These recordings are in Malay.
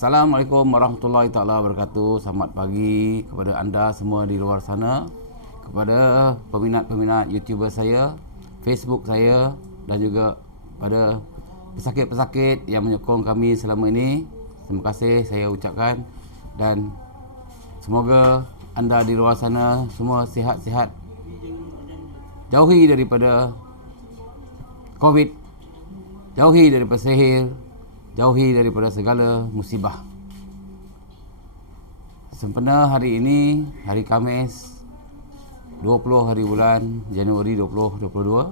Assalamualaikum warahmatullahi taala wabarakatuh. Selamat pagi kepada anda semua di luar sana, kepada peminat-peminat YouTuber saya, Facebook saya, dan juga pada pesakit-pesakit yang menyokong kami selama ini. Terima kasih saya ucapkan, dan semoga anda di luar sana semua sihat-sihat, jauhi daripada COVID, jauhi daripada sihir, jauhi daripada segala musibah. Sempena hari ini, hari Khamis 20 hari bulan Januari 2022,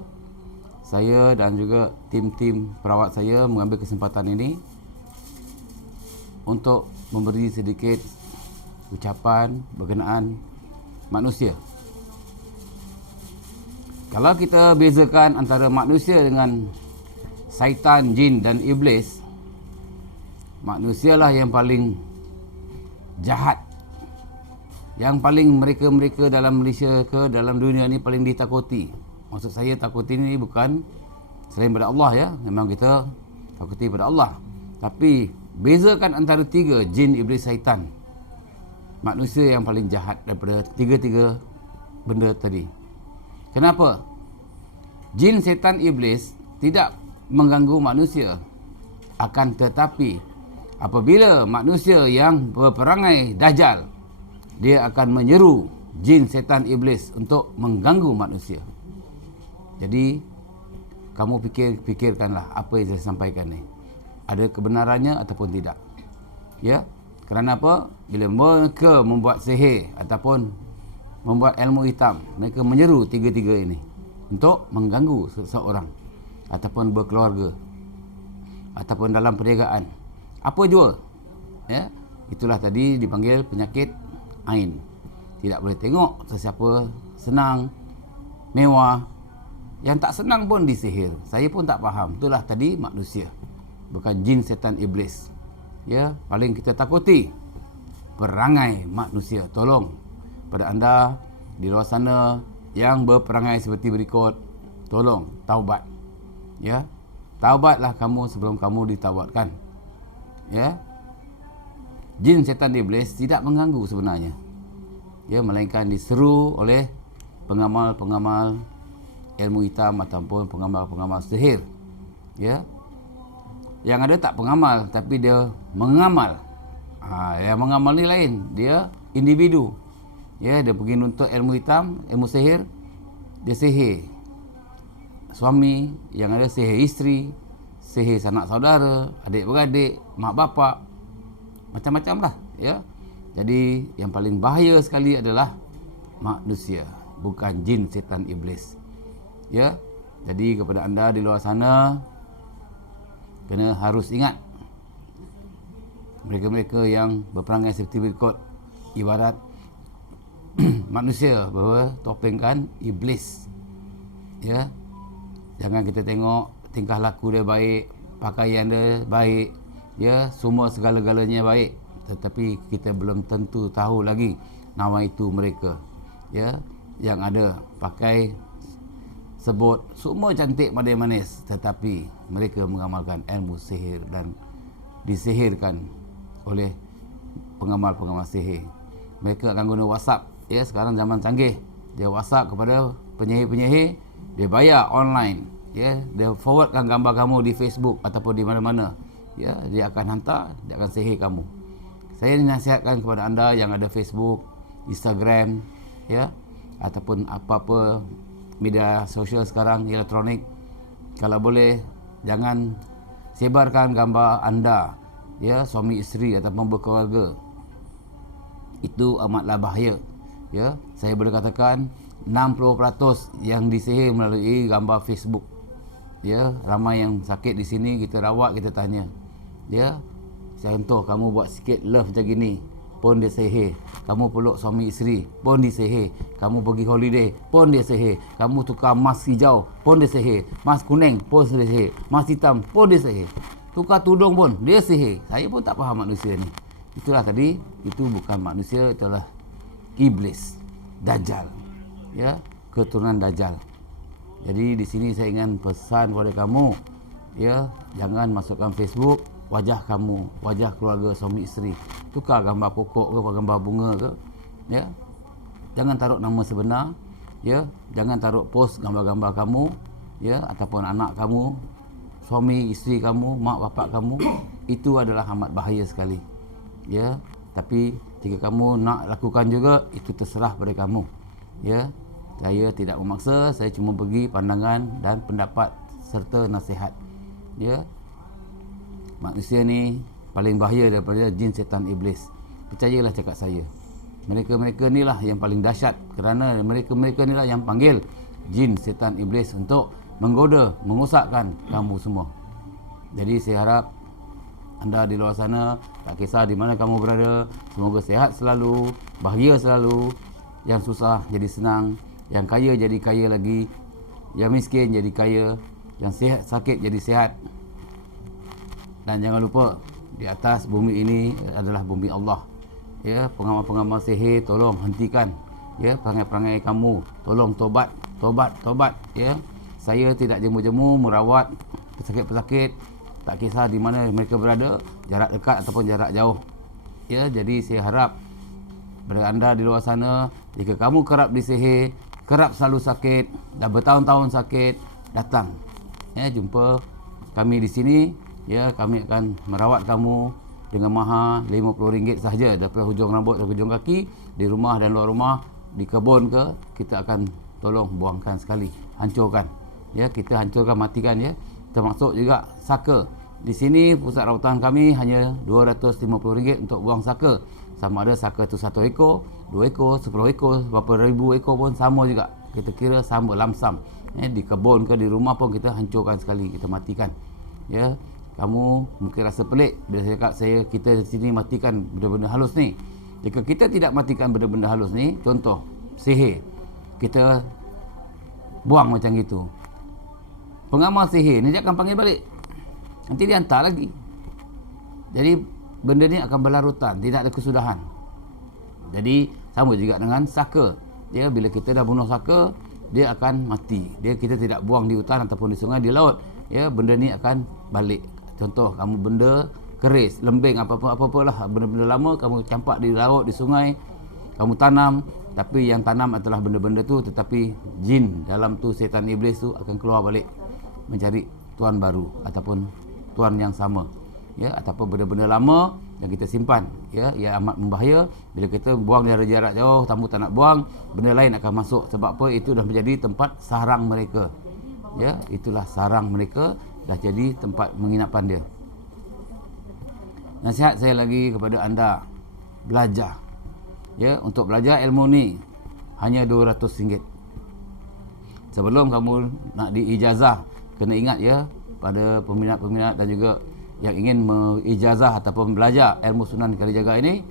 saya dan juga tim-tim perawat saya mengambil kesempatan ini untuk memberi sedikit ucapan berkenaan manusia. Kalau kita bezakan antara manusia dengan syaitan, jin dan iblis, manusialah yang paling jahat, yang paling mereka dalam Malaysia ke dalam dunia ni paling ditakuti. Maksud saya takuti ni bukan selain pada Allah ya, memang kita takuti pada Allah, tapi bezakan antara tiga, jin, iblis, syaitan, manusia yang paling jahat daripada tiga-tiga benda tadi. Kenapa? Jin, syaitan, iblis tidak mengganggu manusia, akan tetapi apabila manusia yang berperangai dajjal, dia akan menyeru jin, setan, iblis untuk mengganggu manusia. Jadi kamu fikirkanlah apa yang saya sampaikan ni, ada kebenarannya ataupun tidak. Ya, kerana apa? Bila mereka membuat sihir ataupun membuat ilmu hitam, mereka menyeru tiga-tiga ini untuk mengganggu seseorang ataupun berkeluarga ataupun dalam perniagaan, apa jua ya. Itulah tadi dipanggil penyakit ain. Tidak boleh tengok sesiapa senang, mewah, yang tak senang pun disihir. Saya pun tak faham. Itulah tadi manusia, bukan jin, setan, iblis ya. Paling kita takuti perangai manusia. Tolong pada anda di luar sana yang berperangai seperti berikut, tolong taubat ya. Taubatlah kamu sebelum kamu ditaubatkan ya. Jin, setan, iblis tidak mengganggu sebenarnya ya, melainkan diseru oleh pengamal-pengamal ilmu hitam ataupun pengamal-pengamal sihir ya. Yang ada tak pengamal, tapi dia mengamal. Yang mengamal ni lain, dia individu ya. Dia pergi nuntut ilmu hitam, ilmu sihir, dia sihir suami, yang ada sihir isteri, sihir sanak saudara, adik-beradik, mak bapak, macam-macam lah ya. Jadi yang paling bahaya sekali adalah manusia, bukan jin, setan, iblis ya. Jadi kepada anda di luar sana, kena harus ingat, mereka-mereka yang berperangai seperti berikut, ibarat manusia bahawa topeng kan iblis ya. Jangan kita tengok tingkah laku dia baik, pakaian dia baik ya, semua segala-galanya baik, tetapi kita belum tentu tahu lagi nama itu mereka ya. Yang ada pakai sebut semua cantik, manis, tetapi mereka mengamalkan ilmu sihir dan disihirkan oleh pengamal-pengamal sihir. Mereka akan guna WhatsApp ya, sekarang zaman canggih. Dia WhatsApp kepada penyihir-penyihir, dia bayar online ya, dia forwardkan gambar kamu di Facebook ataupun di mana-mana ya, dia akan hantar, dia akan sihir kamu. Saya nasihatkan kepada anda yang ada Facebook, Instagram ya, ataupun apa-apa media sosial sekarang elektronik, kalau boleh jangan sebarkan gambar anda ya, suami isteri ataupun berkeluarga. Itu amatlah bahaya ya. Saya boleh katakan 60% yang disihir melalui gambar Facebook ya. Ramai yang sakit di sini, kita rawat, kita tanya ya, contoh kamu buat sikit love macam gini pun dia sihir, kamu peluk suami isteri pun disihir, kamu pergi holiday pun dia sihir, kamu tukar mask hijau pun dia sihir, mask kuning pun dia sihir, mask hitam pun dia sihir, tukar tudung pun dia sihir. Saya pun tak faham manusia ni. Itulah tadi, itu bukan manusia, itulah iblis, dajjal ya, keturunan dajjal. Jadi di sini saya ingin pesan kepada kamu ya, jangan masukkan Facebook wajah kamu, wajah keluarga suami isteri. Tukar gambar pokok ke, gambar bunga ke, ya. Jangan taruh nama sebenar, ya. Jangan taruh post gambar-gambar kamu, ya, ataupun anak kamu, suami isteri kamu, mak bapak kamu. Itu adalah amat bahaya sekali, ya. Tapi jika kamu nak lakukan juga, itu terserah pada kamu, ya. Saya tidak memaksa, saya cuma bagi pandangan dan pendapat serta nasihat, ya. Manusia ni paling bahaya daripada jin, setan, iblis. Percayalah cakap saya. Mereka-mereka inilah yang paling dahsyat, kerana mereka-mereka inilah yang panggil jin, setan, iblis untuk menggoda, mengosakkan kamu semua. Jadi saya harap anda di luar sana, tak kisah di mana kamu berada, semoga sihat selalu, bahagia selalu, yang susah jadi senang, yang kaya jadi kaya lagi, yang miskin jadi kaya, yang sihat sakit jadi sihat. Dan jangan lupa, di atas bumi ini adalah bumi Allah, ya. Pengamal-pengamal sihir, tolong hentikan, ya, perangai-perangai kamu. Tolong tobat, ya. Saya tidak jemu-jemu merawat pesakit-pesakit, tak kisah di mana mereka berada, jarak dekat ataupun jarak jauh, ya. Jadi saya harap pada anda di luar sana, jika kamu kerap disihir, kerap selalu sakit, dah bertahun-tahun sakit, datang, ya, jumpa kami di sini, ya. Kami akan merawat kamu dengan mahal RM50 sahaja, daripada hujung rambut ke hujung kaki, di rumah dan luar rumah, di kebun ke, kita akan tolong buangkan sekali, hancurkan, ya. Kita hancurkan, matikan, ya. Termasuk juga saka. Di sini pusat rawatan kami hanya RM250 untuk buang saka. Sama ada saka tu 1 ekor, 2 ekor, 10 ekor, berapa ribu ekor pun sama juga. Kita kira sama, lamsam. Ya, di kebun ke di rumah pun kita hancurkan sekali, kita matikan. Ya, kamu mungkin rasa pelik bila saya cakap kita di sini matikan benda-benda halus ni. Jika kita tidak matikan benda-benda halus ni, contoh sihir, kita buang macam gitu, pengamal sihir ni dia akan panggil balik, nanti dia hantar lagi. Jadi benda ni akan berlarutan, tidak ada kesudahan. Jadi sama juga dengan saka. Dia bila kita dah bunuh saka, dia akan mati. Kita tidak buang di hutan ataupun di sungai, di laut, ya, benda ni akan balik. Contoh kamu benda keris, lembing, apa-apalah benda-benda lama kamu campak di laut, di sungai, kamu tanam, tapi yang tanam adalah benda-benda tu, tetapi jin dalam tu, setan iblis tu akan keluar balik mencari tuan baru ataupun tuan yang sama, ya. Ataupun benda-benda lama yang kita simpan, ya, yang amat membahaya. Bila kita buang dari jarak jauh, tamu tak nak buang, benda lain akan masuk. Sebab apa? Itu dah menjadi tempat sarang mereka, ya. Itulah sarang mereka, dah jadi tempat penginapan dia. Nasihat saya lagi kepada anda, belajar, ya. Untuk belajar ilmu ni hanya RM200. Sebelum kamu nak diijazah, kena ingat, ya, pada peminat-peminat dan juga yang ingin mengijazah ataupun belajar ilmu Sunan Kalijaga ini,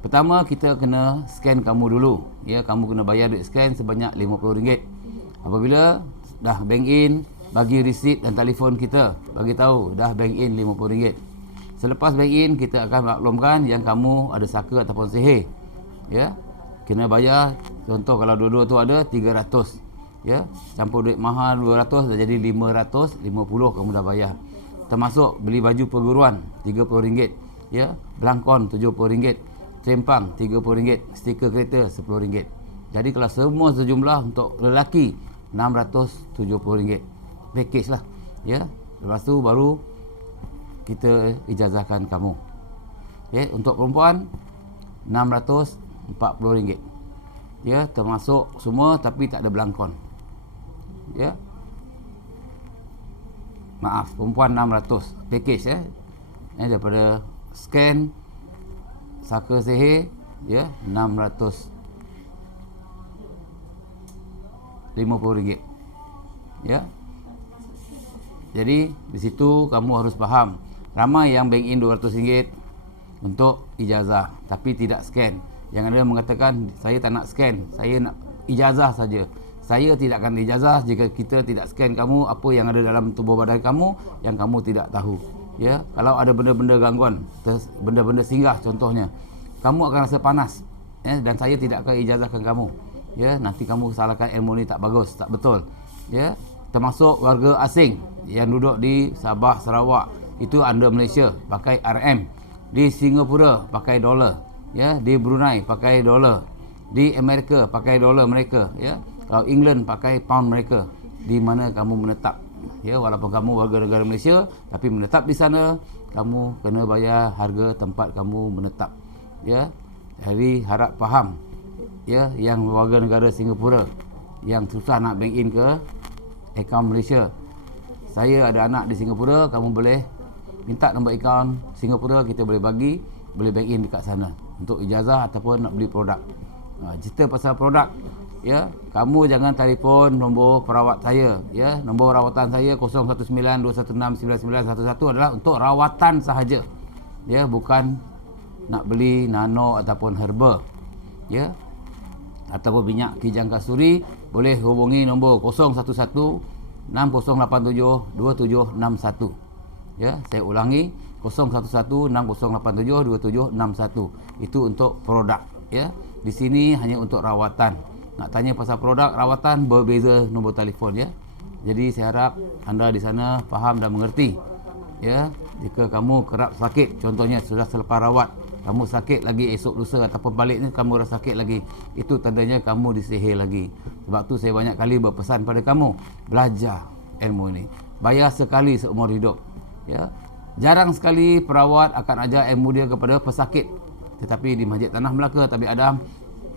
pertama kita kena scan kamu dulu, ya. Kamu kena bayar duit scan sebanyak RM50. Apabila dah bank in, bagi resit dan telefon kita, bagi tahu dah bank in RM50. Selepas bank in, kita akan maklumkan yang kamu ada saka ataupun sihir, ya. Kena bayar, contoh kalau dua-dua tu ada RM300, ya. Campur duit mahal RM200, dah jadi RM550 kamu dah bayar. Termasuk beli baju perguruan RM30, ya. Belangkon RM70, sempang RM30, stiker kereta RM10. Jadi kalau semua sejumlah untuk lelaki RM670, package lah, ya. Lepas tu baru kita ijazahkan kamu, ya. Untuk perempuan RM640, ya, termasuk semua tapi tak ada belangkon, ya. Maaf, perempuan 600 package, ya. Daripada scan saka sihir, ya, RM650, ya. Jadi di situ kamu harus faham, ramai yang bank in RM200 untuk ijazah tapi tidak scan. Yang ada mengatakan, saya tak nak scan, saya nak ijazah saja. Saya tidak akan ijazah jika kita tidak scan kamu, apa yang ada dalam tubuh badan kamu yang kamu tidak tahu, ya. Kalau ada benda-benda gangguan, benda-benda singgah contohnya, kamu akan rasa panas, ya, dan saya tidak akan ijazahkan kamu, ya. Nanti kamu salahkan ilmu ni tak bagus, tak betul, ya. Termasuk warga asing yang duduk di Sabah, Sarawak, itu under Malaysia pakai RM, di Singapura pakai dolar, ya, di Brunei pakai dolar, di Amerika pakai dolar mereka, ya, kalau England pakai pound mereka. Di mana kamu menetap, ya, walaupun kamu warga negara Malaysia tapi menetap di sana, kamu kena bayar harga tempat kamu menetap, ya. Jadi harap faham, ya, yang warga negara Singapura yang susah nak bank in ke akaun Malaysia. Saya ada anak di Singapura, kamu boleh minta nombor akaun Singapura, kita boleh bagi, boleh bank in dekat sana untuk ijazah ataupun nak beli produk. Cerita pasal produk, ya, kamu jangan telefon nombor perawat saya, ya. Nombor rawatan saya 0192169911 adalah untuk rawatan sahaja, ya, bukan nak beli nano ataupun herba, ya, ataupun minyak kijang kasturi. Boleh hubungi nombor 0116872761, ya. Saya ulangi, 0116872761. Itu untuk produk, ya. Di sini hanya untuk rawatan. Nak tanya pasal produk rawatan, berbeza nombor telefon, ya. Jadi saya harap anda di sana faham dan mengerti, ya. Jika kamu kerap sakit, contohnya sudah selepas rawat, kamu sakit lagi esok lusa ataupun balik ni kamu rasa sakit lagi, itu tandanya kamu disihir lagi. Sebab tu saya banyak kali berpesan pada kamu, belajar ilmu ini. Bayar sekali seumur hidup, ya. Jarang sekali perawat akan ajar ilmu dia kepada pesakit. Tetapi di Masjid Tanah Melaka Tabib Adam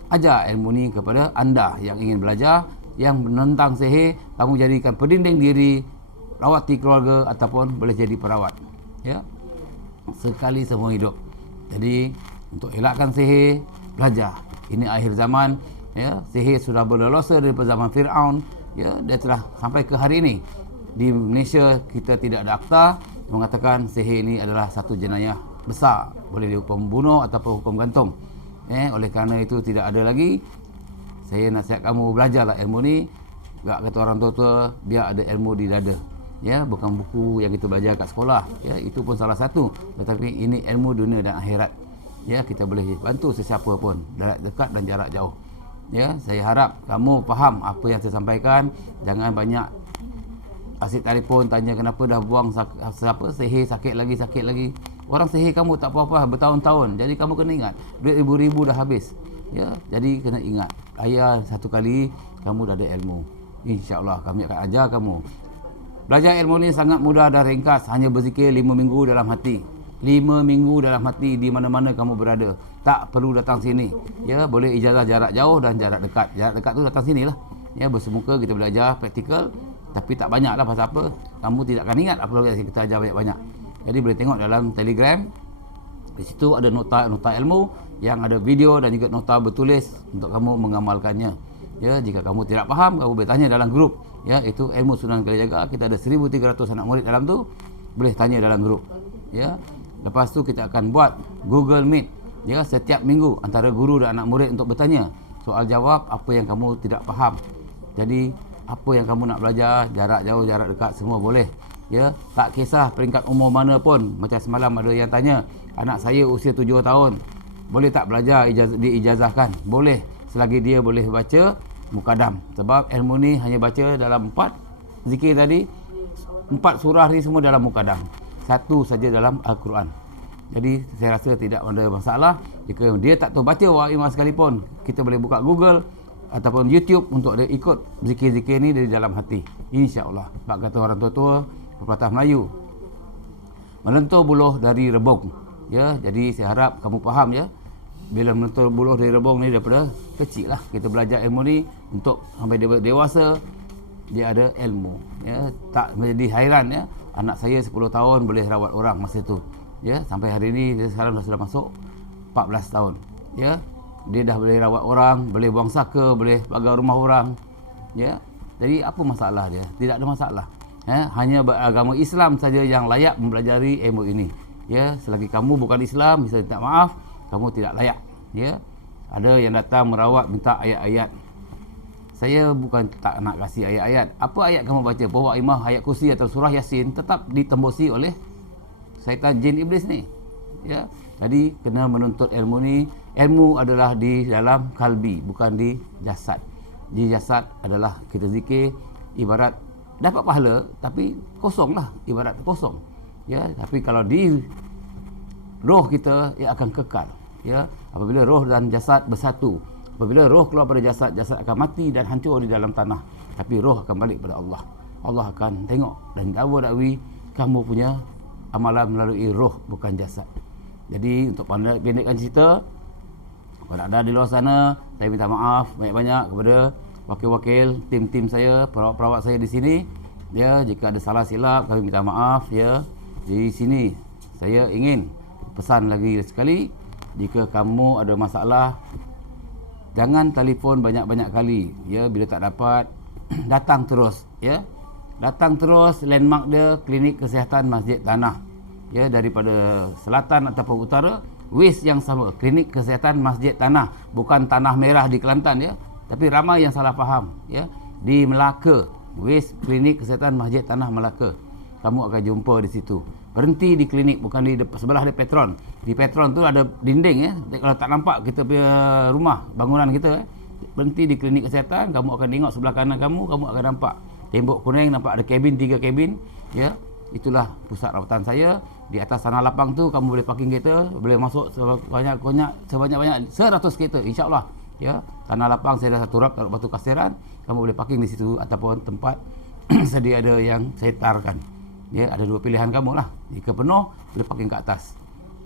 ajar ilmu ni kepada anda yang ingin belajar, yang menentang sihir. Kamu jadikan pendinding diri, rawati keluarga ataupun boleh jadi perawat, ya, sekali seumur hidup. Jadi untuk elakkan sihir, belajar. Ini akhir zaman, ya. Sihir sudah berlelosa daripada zaman Fir'aun, ya. Dia telah sampai ke hari ini. Di Malaysia kita tidak ada akta mengatakan sihir ini adalah satu jenayah besar, boleh dihukum bunuh ataupun hukum gantung. Oleh kerana itu tidak ada lagi. Saya nasihat kamu belajarlah ilmu ni. Gak kata orang tua-tua, biar ada ilmu di dada, ya, bukan buku yang kita belajar kat sekolah, ya. Itu pun salah satu, tetapi ini ilmu dunia dan akhirat, ya. Kita boleh bantu sesiapa pun, jarak dekat dan jarak jauh, ya. Saya harap kamu faham apa yang saya sampaikan. Jangan banyak asyik telefon tanya kenapa dah buang sihir, sakit lagi. Orang sihir kamu tak apa-apa bertahun-tahun. Jadi kamu kena ingat, duit ribu-ribu dah habis, ya. Jadi kena ingat, ayah satu kali kamu dah ada ilmu, insya-Allah kami akan ajar kamu. Belajar ilmu ni sangat mudah dan ringkas. Hanya berzikir 5 minggu dalam hati. 5 minggu dalam hati di mana-mana kamu berada. Tak perlu datang sini, ya. Boleh ijazah jarak jauh dan jarak dekat. Jarak dekat tu datang sinilah, ya. Bersemuka kita belajar praktikal, tapi tak banyaklah. Pasal apa? Kamu tidak akan ingat apa yang kita ajar banyak-banyak. Jadi boleh tengok dalam Telegram. Di situ ada nota ilmu yang ada video dan juga nota bertulis untuk kamu mengamalkannya, ya. Jika kamu tidak faham, kamu boleh tanya dalam grup, ya. Itu ilmu Sunan Kalijaga. Kita ada 1300 anak murid dalam tu. Boleh tanya dalam grup, ya. Lepas tu kita akan buat Google Meet, ya, setiap minggu antara guru dan anak murid untuk bertanya soal jawab apa yang kamu tidak faham. Jadi apa yang kamu nak belajar, jarak jauh, jarak dekat, semua boleh, ya. Tak kisah peringkat umur mana pun. Macam semalam ada yang tanya, anak saya usia 7 tahun, boleh tak belajar diijazahkan? Boleh, selagi dia boleh baca mukadam. Sebab ilmu ni hanya baca dalam 4 zikir tadi, 4 surah ni semua dalam mukadam, 1 saja dalam Al-Quran. Jadi saya rasa tidak ada masalah. Jika dia tak tahu baca wa'imah sekalipun, kita boleh buka Google ataupun YouTube untuk dia ikut zikir-zikir ni dari dalam hati, insya-Allah. Sebab kata orang tua-tua pepatah Melayu, melentur buluh dari rebung, ya. Jadi saya harap kamu faham, ya. Bila melentur buluh dari rebung ni daripada kecil lah kita belajar ilmu ni, untuk sampai dia dewasa dia ada ilmu, ya. Tak menjadi hairan, ya. Anak saya 10 tahun boleh rawat orang masa tu, ya. Sampai hari ni dia sekarang sudah masuk 14 tahun, ya. Dia dah boleh rawat orang, boleh buang saka, boleh pagar rumah orang, ya. Jadi apa masalah dia? Tidak ada masalah, ya. Hanya beragama Islam saja yang layak mempelajari ilmu ini, ya. Selagi kamu bukan Islam, bisa minta maaf, kamu tidak layak, ya. Ada yang datang merawat minta ayat-ayat. Saya bukan tak nak kasih ayat-ayat. Apa ayat kamu baca? Bawa imam ayat kursi atau surah Yasin, tetap ditembusi oleh syaitan jin iblis ni, ya. Jadi kena menuntut ilmu ni. Ilmu adalah di dalam kalbi, bukan di jasad. Di jasad adalah kita zikir, ibarat dapat pahala tapi kosong lah, ibarat kosong, ya, tapi kalau di roh kita ia akan kekal, ya. Apabila roh dan jasad bersatu, apabila roh keluar pada jasad, jasad akan mati dan hancur di dalam tanah, tapi roh akan balik pada Allah. Allah akan tengok dan dakwa-dakwi kamu punya amalan melalui roh, bukan jasad. Jadi untuk pendekkan cerita, kepada anda di luar sana, saya minta maaf banyak-banyak kepada wakil-wakil tim-tim saya, perawat-perawat saya di sini, ya. Jika ada salah silap, kami minta maaf, ya. Di sini saya ingin pesan lagi sekali, jika kamu ada masalah, jangan telefon banyak-banyak kali, ya. Bila tak dapat, datang terus, ya. Datang terus. Landmark dia Klinik Kesihatan Masjid Tanah, ya, daripada selatan ataupun utara, WIS yang sama, Klinik Kesihatan Masjid Tanah, bukan Tanah Merah di Kelantan, ya. Tapi ramai yang salah faham, ya. Di Melaka, WIS Klinik Kesihatan Masjid Tanah Melaka, kamu akan jumpa di situ. Berhenti di klinik, bukan di sebelah ada Petron. Di Petron tu ada dinding, ya. Kalau tak nampak kita punya rumah, bangunan kita, berhenti di klinik kesihatan, kamu akan tengok sebelah kanan kamu akan nampak tembok kuning, nampak ada kabin, 3 kabin, ya. Itulah pusat rawatan saya. Di atas tanah lapang tu kamu boleh parking kereta, boleh masuk sebanyak-banyak 100 kereta, insya-Allah, ya. Tanah lapang saya dah satu rak taruh batu kasiran, kamu boleh parking di situ ataupun tempat sedia ada yang saya tarkan. Ya, ada 2 pilihan kamu lah. Jika penuh, boleh parking kat atas.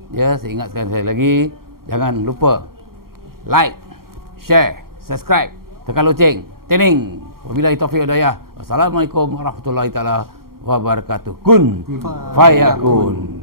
Ya, saya ingatkan sekali lagi, jangan lupa like, share, subscribe, tekan loceng, tening. Wabillahi taufiq wal hidayah. Wassalamualaikum warahmatullahi taala wabarakatuh. Kun fayakun.